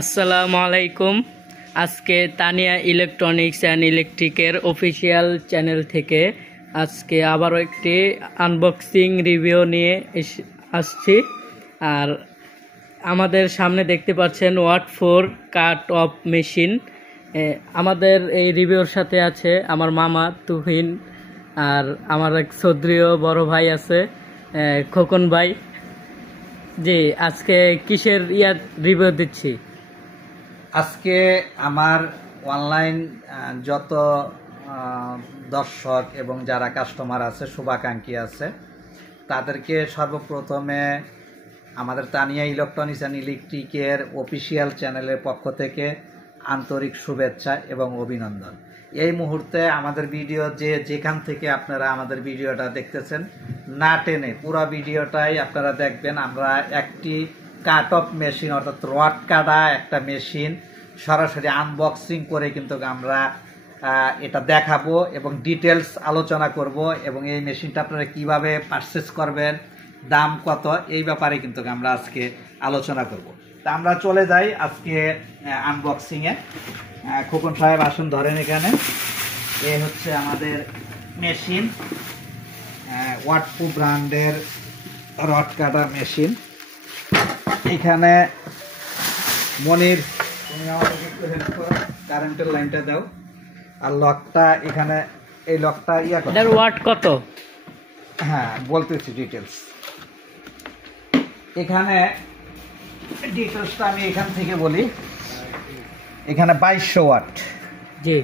আসসালামু আলাইকুম। আজকে তানিয়া ইলেকট্রনিক্স অ্যান্ড ইলেকট্রিকের অফিসিয়াল চ্যানেল থেকে আজকে আবারও একটি আনবক্সিং রিভিউ নিয়ে আসছি। আর আমাদের সামনে দেখতে পাচ্ছেন ওয়াট 4 কাট অফ মেশিন। আমাদের এই রিভিউর সাথে আছে আমার মামা তুহিন, আর আমার এক সদ্রীয় বড় ভাই আছে খোকন ভাই। জি, আজকে কিসের রিভিউ দিচ্ছি? আজকে আমার অনলাইন যত দর্শক এবং যারা কাস্টমার আছে, শুভাকাঙ্ক্ষী আছে, তাদেরকে সর্বপ্রথমে আমাদের তানিয়া ইলেকট্রনিক্স অ্যান্ড ইলেকট্রিকের অফিসিয়াল চ্যানেলের পক্ষ থেকে আন্তরিক শুভেচ্ছা এবং অভিনন্দন। এই মুহূর্তে আমাদের ভিডিও যেখান থেকে আপনারা আমাদের ভিডিওটা দেখতেছেন, না টেনে পুরো ভিডিওটাই আপনারা দেখবেন। আমরা একটি কাট অফ মেশিন অর্থাৎ রড কাটা একটা মেশিন সরাসরি আনবক্সিং করে কিন্তু আমরা এটা দেখাবো এবং ডিটেলস আলোচনা করব, এবং এই মেশিনটা আপনারা কিভাবে পারচেস করবেন, দাম কত, এই ব্যাপারে কিন্তু আমরা আজকে আলোচনা করব। তা আমরা চলে যাই আজকে আনবক্সিংয়ে। খোকন সাহেব আসুন, ধরেন এখানে। এই হচ্ছে আমাদের মেশিন, ওয়াট 4 ব্র্যান্ডের রড কাটা মেশিন। এখানে মনির, তুমি আমাদেরকে একটু হেল্প করো, কারেন্টের লাইনটা দাও। আর লকটা এখানে, এই লকটা এটার ওয়াট কত? হ্যাঁ, বলতেছি ডিটেলস। এখানে ডিটেলসটা আমি এখান থেকে বলি। এখানে 2200 ওয়াট জি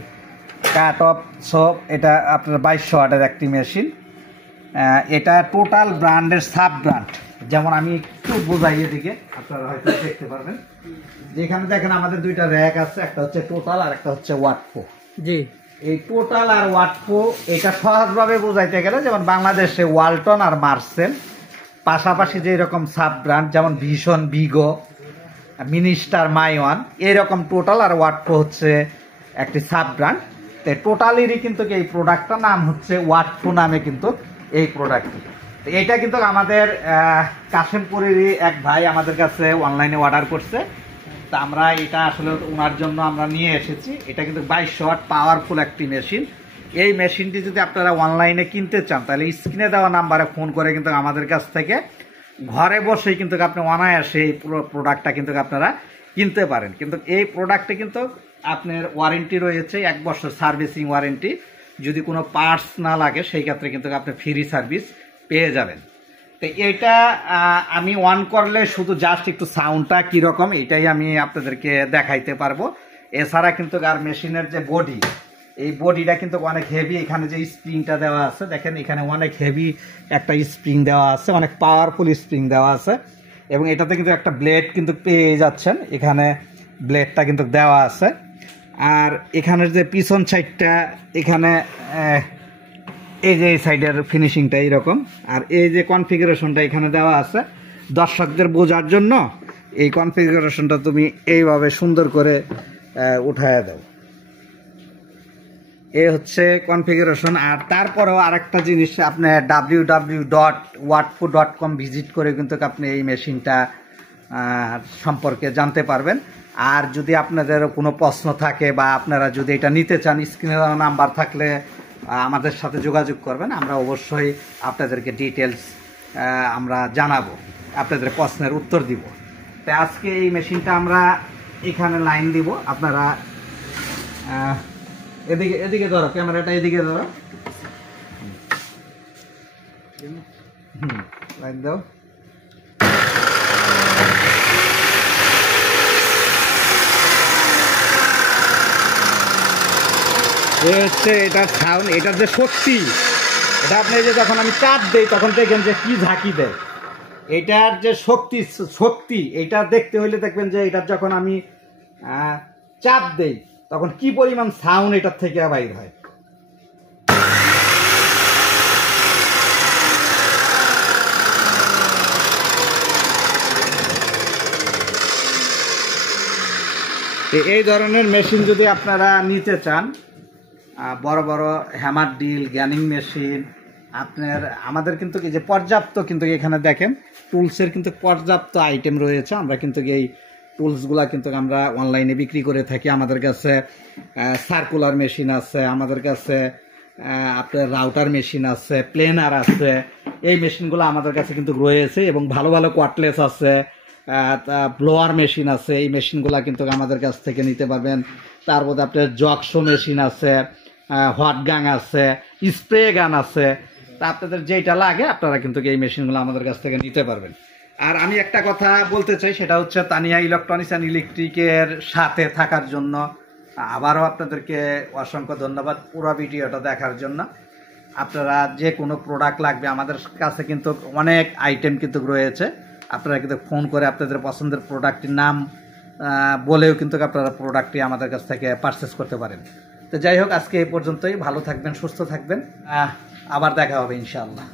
কাট অফ সব, এটা আপনার 2200 ওয়াটের একটি মেশিন। এটা টোটাল ব্র্যান্ডের সাব ব্র্যান্ড। যেমন আমি একটু বোঝাই, এদিকে আপনারা হয়তো দেখতে পারবেন, যেখানে দেখেন আমাদের দুইটা র্যাক আছে, একটা হচ্ছে টোটাল আর একটা হচ্ছে ওয়াট 4। জি, এই টোটাল আর ওয়াট 4 এটা সহজভাবে বোঝাইতে গেলে যেমন বাংলাদেশে ওয়ালটন আর মার্সেল, পাশাপাশি যে রকম সাব ব্র্যান্ড যেমন ভীষণ, ভিগো, মিনিস্টার, মাইওয়ান, এইরকম টোটাল আর ওয়াট 4 হচ্ছে একটি সাব ব্র্যান্ড। তো টোটালেরই কিন্তু এই প্রোডাক্টটার নাম হচ্ছে ওয়াট 4 নামে কিন্তু এই প্রোডাক্টটি। এটা কিন্তু আমাদের কাশিমপুরেরই এক ভাই আমাদের কাছে অনলাইনে অর্ডার করছে। তা আমরা এটা আসলে ওনার জন্য আমরা নিয়ে এসেছি। এটা কিন্তু 2200 ওয়াট পাওয়ারফুল একটি মেশিন। এই মেশিনটি যদি আপনারা অনলাইনে কিনতে চান, তাহলে স্ক্রিনে দেওয়া নাম্বারে ফোন করে কিন্তু আমাদের কাছ থেকে ঘরে বসেই কিন্তু আপনি অনায়াসে এই পুরো প্রোডাক্টটা কিন্তু আপনারা কিনতে পারেন। কিন্তু এই প্রোডাক্টে কিন্তু আপনার ওয়ারেন্টি রয়েছে 1 বছর সার্ভিসিং ওয়ারেন্টি। যদি কোনো পার্টস না লাগে সেই ক্ষেত্রে কিন্তু আপনি ফ্রি সার্ভিস পেয়ে যাবেন। তো এটা আমি অন করলে শুধু জাস্ট একটু সাউন্ডটা কীরকম এটাই আমি আপনাদেরকে দেখাইতে পারবো। এছাড়া কিন্তু আর মেশিনের যে বডি, এই বডিটা কিন্তু অনেক হেভি। এখানে যে স্প্রিংটা দেওয়া আছে দেখেন, এখানে অনেক হেভি একটা স্প্রিং দেওয়া আছে, অনেক পাওয়ারফুল স্প্রিং দেওয়া আছে। এবং এটাতে কিন্তু একটা ব্লেড কিন্তু পেয়ে যাচ্ছেন, এখানে ব্লেডটা কিন্তু দেওয়া আছে। আর এখানের যে পিছন সাইডটা, এখানে এই যে এই সাইডের ফিনিশিংটা এইরকম। আর এই যে কনফিগারেশনটা এখানে দেওয়া আছে দর্শকদের বোঝার জন্য, এই কনফিগারেশনটা তুমি এইভাবে সুন্দর করে উঠায় দাও। এ হচ্ছে কনফিগারেশন। আর তারপরেও আরেকটা জিনিস, আপনি www.watt4.com ভিজিট করে কিন্তু আপনি এই মেশিনটা সম্পর্কে জানতে পারবেন। আর যদি আপনাদের কোনো প্রশ্ন থাকে বা আপনারা যদি এটা নিতে চান, স্ক্রিনে নাম্বার থাকলে আমাদের সাথে যোগাযোগ করবেন। আমরা অবশ্যই আপনাদেরকে ডিটেলস আমরা জানাবো, আপনাদের প্রশ্নের উত্তর দিব। তো আজকে এই মেশিনটা আমরা এখানে লাইন দিব। আপনারা এদিকে এদিকে ধরো, ক্যামেরাটা এদিকে ধরো, লাইন দাও। হচ্ছে এটার সাউন্ড, এটার যে শক্তি, এটা আপনি যে যখন আমি চাপ দেই তখন দেখেন যে কি ঝাঁকি দেয়। এটার যে শক্তি এটা দেখতে হইলে দেখবেন যে এটার যখন আমি চাপ দেই তখন কি পরিমাণ সাউন্ড এটার থেকে বাইর হয়। এই ধরনের মেশিন যদি আপনারা নিতে চান, বড় বড় হ্যামার ডিল, গ্যানিং মেশিন, আপনার আমাদের কিন্তু এই যে পর্যাপ্ত কিন্তু এখানে দেখেন টুলসের কিন্তু পর্যাপ্ত আইটেম রয়েছে। আমরা কিন্তু এই টুলসগুলা কিন্তু আমরা অনলাইনে বিক্রি করে থাকি। আমাদের কাছে সার্কুলার মেশিন আছে, আমাদের কাছে আপনার রাউটার মেশিন আছে, প্লেনার আছে। এই মেশিনগুলো আমাদের কাছে কিন্তু রয়েছে এবং ভালো ভালো কোয়ার্টলেস আছে, ব্লোয়ার মেশিন আছে। এই মেশিনগুলো কিন্তু আমাদের কাছ থেকে নিতে পারবেন। তার মধ্যে আপনার জকশো মেশিন আছে, হট গান আছে, স্প্রে গান আছে। তা আপনাদের যেটা লাগে আপনারা কিন্তু এই মেশিনগুলো আমাদের কাছ থেকে নিতে পারবেন। আর আমি একটা কথা বলতে চাই, সেটা হচ্ছে তানিয়া ইলেকট্রনিক্স অ্যান্ড ইলেকট্রিকের সাথে থাকার জন্য আবারও আপনাদেরকে অসংখ্য ধন্যবাদ পুরো ভিডিওটা দেখার জন্য। আপনারা যে কোনো প্রোডাক্ট লাগবে আমাদের কাছে কিন্তু অনেক আইটেম কিন্তু রয়েছে। আপনারা কিন্তু ফোন করে আপনাদের পছন্দের প্রোডাক্টটির নাম বলেও কিন্তু আপনারা প্রোডাক্টটি আমাদের কাছ থেকে পারচেস করতে পারেন। তো যাই হোক, আজকে এই পর্যন্তই। ভালো থাকবেন, সুস্থ থাকবেন, আবার দেখা হবে ইনশাআল্লাহ।